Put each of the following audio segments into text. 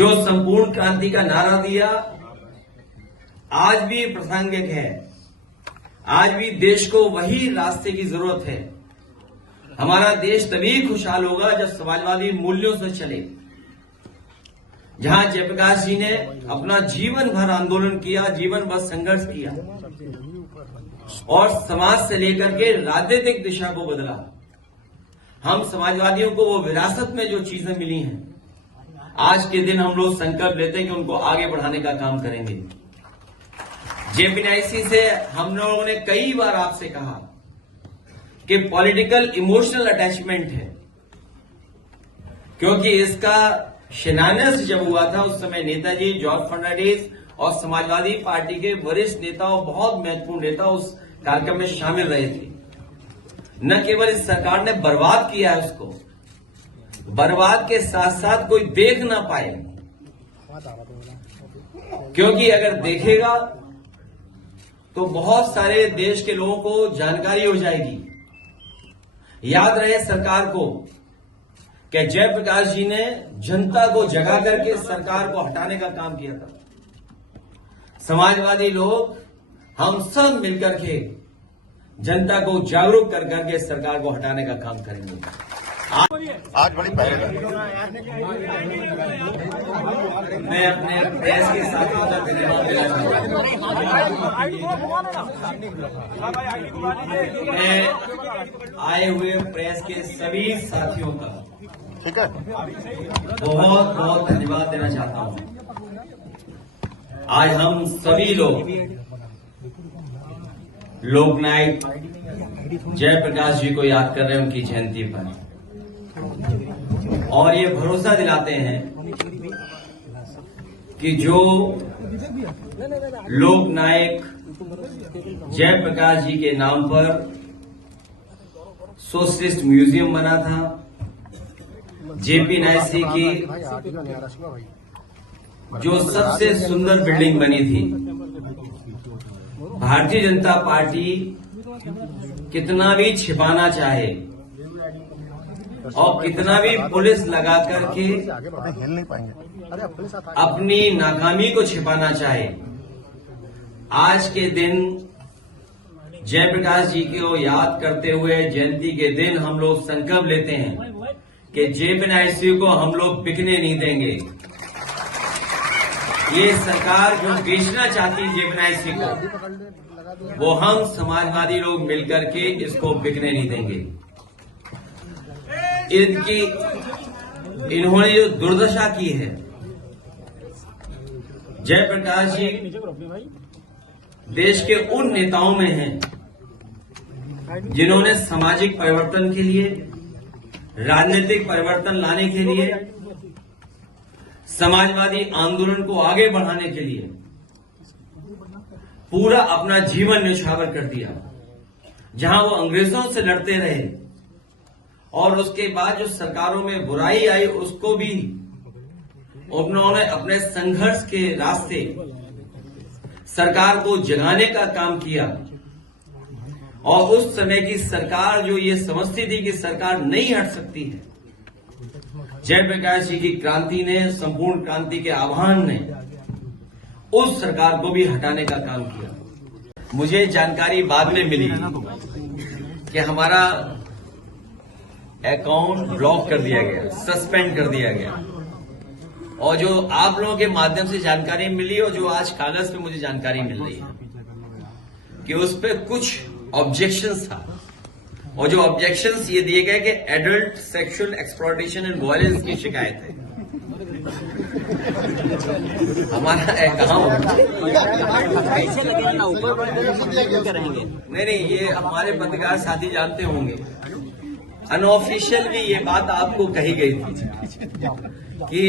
जो संपूर्ण क्रांति का नारा दिया आज भी प्रासंगिक है। आज भी देश को वही रास्ते की जरूरत है। हमारा देश तभी खुशहाल होगा जब समाजवादी मूल्यों से चले। जहां जयप्रकाश जी ने अपना जीवन भर आंदोलन किया, जीवन भर संघर्ष किया और समाज से लेकर के राजनीतिक दिशा को बदला। हम समाजवादियों को वो विरासत में जो चीजें मिली हैं, आज के दिन हम लोग संकल्प लेते हैं कि उनको आगे बढ़ाने का काम करेंगे। जेपीएनआईसी से हम लोगों ने कई बार आपसे कहा कि पॉलिटिकल इमोशनल अटैचमेंट है, क्योंकि इसका शिलान्यास जब हुआ था उस समय नेताजी जॉर्ज फर्नांडिस और समाजवादी पार्टी के वरिष्ठ नेता और बहुत महत्वपूर्ण नेता उस कार्यक्रम में शामिल रहे थे। न केवल इस सरकार ने बर्बाद किया है उसको, बर्बाद के साथ साथ कोई देख ना पाए, क्योंकि अगर देखेगा तो बहुत सारे देश के लोगों को जानकारी हो जाएगी। याद रहे सरकार को कि जयप्रकाश जी ने जनता को जगा करके सरकार को हटाने का काम किया था। समाजवादी लोग हम सब मिलकर के जनता को जागरूक कर करके सरकार को हटाने का काम करेंगे। आज बड़ी पहल है। मैं अपने प्रेस के साथियों का धन्यवाद देना चाहता हूं। मैं आए हुए प्रेस के सभी साथियों का ठीक है, बहुत बहुत धन्यवाद देना चाहता हूं। आज हम सभी लोग लोकनायक जयप्रकाश जी को याद कर रहे हैं उनकी जयंती पर, और ये भरोसा दिलाते हैं कि जो लोकनायक जयप्रकाश जी के नाम पर सोशलिस्ट म्यूजियम बना था, जेपीएनआईसी की जो सबसे सुंदर बिल्डिंग बनी थी, भारतीय जनता पार्टी कितना भी छिपाना चाहे और कितना भी पुलिस लगा करके अपनी नाकामी को छिपाना चाहे, आज के दिन जयप्रकाश जी को याद करते हुए जयंती के दिन हम लोग संकल्प लेते हैं कि जेपीएनआईसी को हम लोग बिकने नहीं देंगे। ये सरकार जो बेचना चाहती है जेपीएनआईसी को, वो हम समाजवादी लोग मिलकर के इसको बिकने नहीं देंगे। इन्होंने जो दुर्दशा की है, जयप्रकाश जी देश के उन नेताओं में हैं जिन्होंने सामाजिक परिवर्तन के लिए, राजनीतिक परिवर्तन लाने के लिए, समाजवादी आंदोलन को आगे बढ़ाने के लिए पूरा अपना जीवन न्यौछावर कर दिया। जहां वो अंग्रेजों से लड़ते रहे और उसके बाद जो सरकारों में बुराई आई उसको भी उन्होंने अपने संघर्ष के रास्ते सरकार को जगाने का काम किया। और उस समय की सरकार जो ये समझती थी कि सरकार नहीं हट सकती है, जयप्रकाश जी की क्रांति ने, संपूर्ण क्रांति के आह्वान ने उस सरकार को भी हटाने का काम किया। मुझे जानकारी बाद में मिली कि हमारा अकाउंट ब्लॉक कर दिया गया, सस्पेंड कर दिया गया, और जो आप लोगों के माध्यम से जानकारी मिली और जो आज कागज पे मुझे जानकारी मिल रही है कि उस पर कुछ ऑब्जेक्शंस था, और जो ऑब्जेक्शंस ये दिए गए कि adult sexual exploitation and violence की शिकायत है। हमारा अकाउंट नहीं, ये हमारे पत्रकार साथी जानते होंगे, अनऑफिशियल भी ये बात आपको कही गई थी कि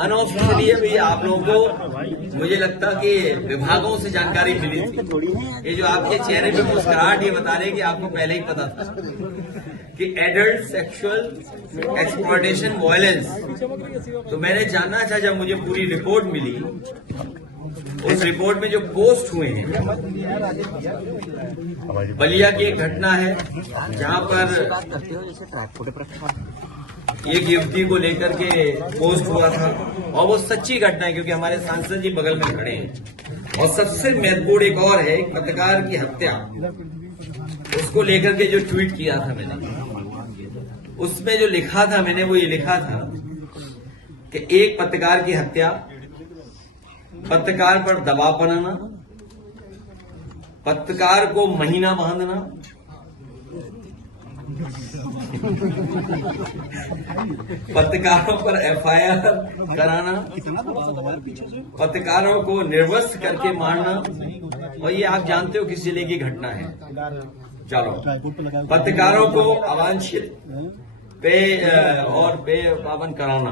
अनऑफिशियली भी आप लोगों को, मुझे लगता कि विभागों से जानकारी मिली थी। ये जो आपके चेहरे पे मुस्कुराहट ये बता रहे कि आपको पहले ही पता था कि एडल्ट सेक्सुअल एक्सप्लॉयटेशन वायलेंस। तो मैंने जानना चाहा, जब मुझे पूरी रिपोर्ट मिली, उस रिपोर्ट में जो पोस्ट हुए हैं, बलिया की एक घटना है जहां पर एक युवती को लेकर के पोस्ट हुआ था और वो सच्ची घटना है क्योंकि हमारे सांसद जी बगल में खड़े हैं। और सबसे महत्वपूर्ण एक और है, एक पत्रकार की हत्या, उसको लेकर के जो ट्वीट किया था मैंने, उसमें जो लिखा था मैंने वो ये लिखा था कि एक पत्रकार की हत्या, पत्रकार पर दबाव बनाना, पत्रकार को महीना बांधना, पत्रकारों पर एफआईआर कराना, पत्रकारों को निर्वस्त्र करके मारना, और ये आप जानते हो किस जिले की घटना है। चलो, पत्रकारों को अवांछित पे पाबन कराना,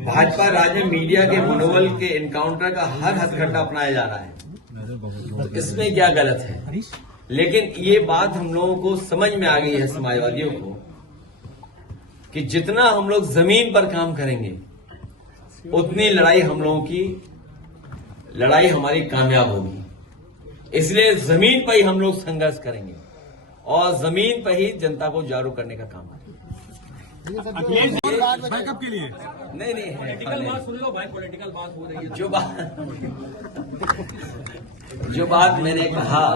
भाजपा राज्य में मीडिया के मनोबल के इनकाउंटर का हर हथकंडा अपनाया जा रहा है, तो इसमें क्या गलत है? लेकिन ये बात हम लोगों को समझ में आ गई है, समाजवादियों को, कि जितना हम लोग जमीन पर काम करेंगे उतनी लड़ाई हम लोगों की लड़ाई हमारी कामयाब होगी। इसलिए जमीन पर ही हम लोग संघर्ष करेंगे और जमीन पर ही जनता को जागरूक करने का काम करेंगे। बैकअप के लिए नहीं पॉलिटिकल बात सुन लो भाई, पॉलिटिकल बात हो रही है। जो बात मैंने कहा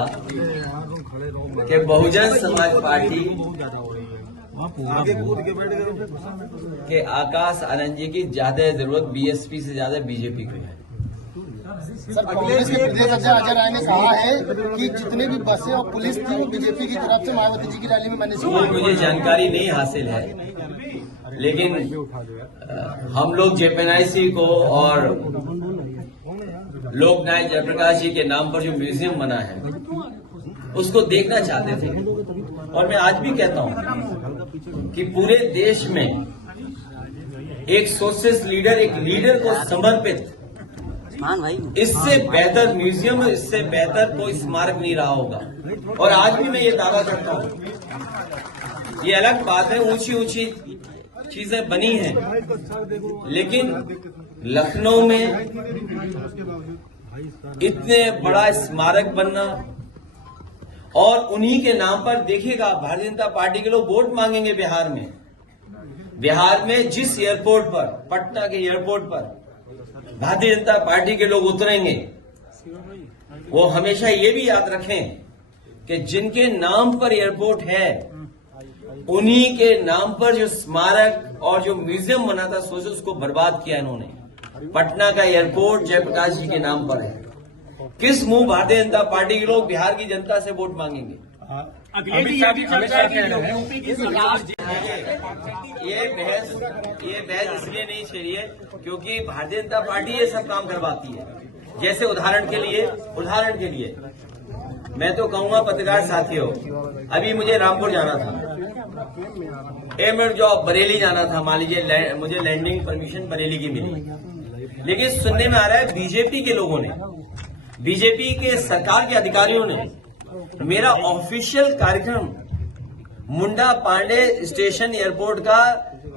कि बहुजन समाज पार्टी के आकाश आनंद जी की ज्यादा जरूरत बीएसपी से ज्यादा बीजेपी को है। सर, कांग्रेस के प्रदेश अध्यक्ष अजय राय ने कहा है कि जितने भी बसें और पुलिस थी वो बीजेपी की तरफ से मायावती जी की रैली में मैंने वो मुझे जानकारी नहीं हासिल है, लेकिन हम लोग जेपीएनआईसी को और लोकनायक जयप्रकाश जी के नाम पर जो म्यूजियम बना है उसको देखना चाहते थे। और मैं आज भी कहता हूं कि पूरे देश में एक सोशलिस्ट लीडर, एक लीडर को समर्पित इससे बेहतर म्यूजियम, इससे बेहतर कोई स्मारक नहीं रहा होगा। और आज भी मैं ये दावा करता हूं, ये अलग बात है ऊंची ऊंची चीजें बनी हैं, लेकिन लखनऊ में इतने बड़ा स्मारक बनना और उन्हीं के नाम पर, देखिएगा भारतीय जनता पार्टी के लोग वोट मांगेंगे बिहार में जिस एयरपोर्ट पर, पटना के एयरपोर्ट पर भारतीय जनता पार्टी के लोग उतरेंगे, वो हमेशा ये भी याद रखें कि जिनके नाम पर एयरपोर्ट है उन्हीं के नाम पर जो स्मारक और जो म्यूजियम बना था, सोचो उसको बर्बाद किया इन्होंने। पटना का एयरपोर्ट जयप्रकाश जी के नाम पर है। किस मुंह भारतीय जनता पार्टी के लोग बिहार की जनता से वोट मांगेंगे? ये बहस इसलिए नहीं चाहिए क्योंकि भारतीय जनता पार्टी ये सब काम करवाती है। जैसे उदाहरण के लिए मैं तो कहूंगा पत्रकार साथियों, अभी मुझे रामपुर जाना था, एयरमेट जॉब बरेली जाना था, मान लीजिए मुझे लैंडिंग परमिशन बरेली की मिली, लेकिन सुनने में आ रहा है बीजेपी के लोगों ने, बीजेपी के सरकार के अधिकारियों ने मेरा ऑफिशियल कार्यक्रम मुंडा पांडे स्टेशन एयरपोर्ट का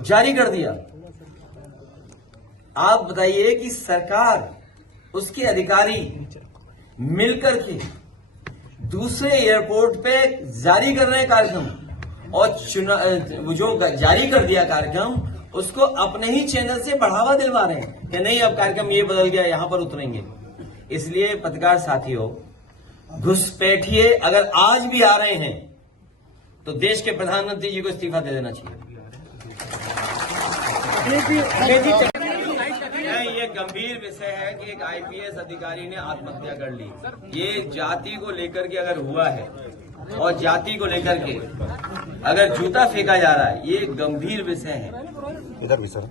जारी कर दिया। आप बताइए कि सरकार, उसके अधिकारी मिलकर के दूसरे एयरपोर्ट पे जारी कर रहे हैं कार्यक्रम, और जो जारी कर दिया कार्यक्रम उसको अपने ही चैनल से बढ़ावा दिलवा रहे हैं कि नहीं अब कार्यक्रम ये बदल गया, यहां पर उतरेंगे। इसलिए पत्रकार साथियों, घुसपैठिए अगर आज भी आ रहे हैं तो देश के प्रधानमंत्री जी को इस्तीफा दे देना चाहिए। ये गंभीर विषय है कि एक आईपीएस अधिकारी ने आत्महत्या कर ली। ये जाति को लेकर के अगर हुआ है और जाति को लेकर के अगर जूता फेंका जा रहा है, ये गंभीर विषय है। इधर भी सर,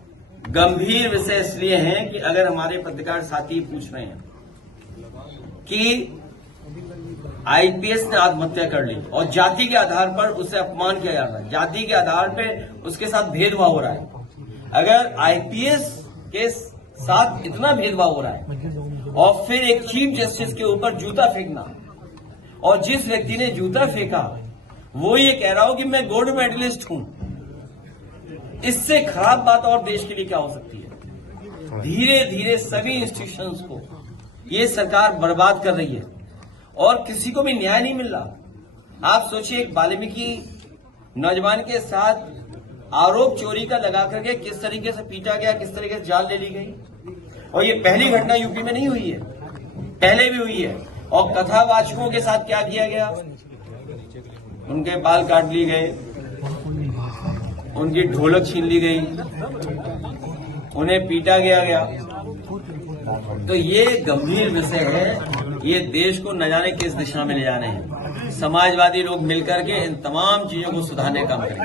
गंभीर विषय इसलिए है कि अगर हमारे पत्रकार साथी पूछ रहे हैं कि आईपीएस ने आत्महत्या कर ली और जाति के आधार पर उसे अपमान किया जा रहा है, जाति के आधार पर उसके साथ भेदभाव हो रहा है, अगर आईपीएस के साथ इतना भेदभाव हो रहा है और फिर एक चीफ जस्टिस के ऊपर जूता फेंकना, और जिस व्यक्ति ने जूता फेंका वो ये कह रहा हो कि मैं गोल्ड मेडलिस्ट हूं, इससे खराब बात और देश के लिए क्या हो सकती है? धीरे धीरे सभी इंस्टीट्यूशंस को ये सरकार बर्बाद कर रही है और किसी को भी न्याय नहीं मिल रहा। आप सोचिए, एक वाल्मीकि नौजवान के साथ आरोप चोरी का लगा करके किस तरीके से पीटा गया, किस तरीके से जान ले ली गई। और ये पहली घटना यूपी में नहीं हुई है, पहले भी हुई है। और कथावाचकों के साथ क्या किया गया, उनके बाल काट लिए गए, उनकी ढोलक छीन ली गई, उन्हें पीटा गया। तो ये गंभीर विषय है, ये देश को न जाने किस दिशा में ले जाने हैं। समाजवादी लोग मिलकर के इन तमाम चीजों को सुधारने का काम करें।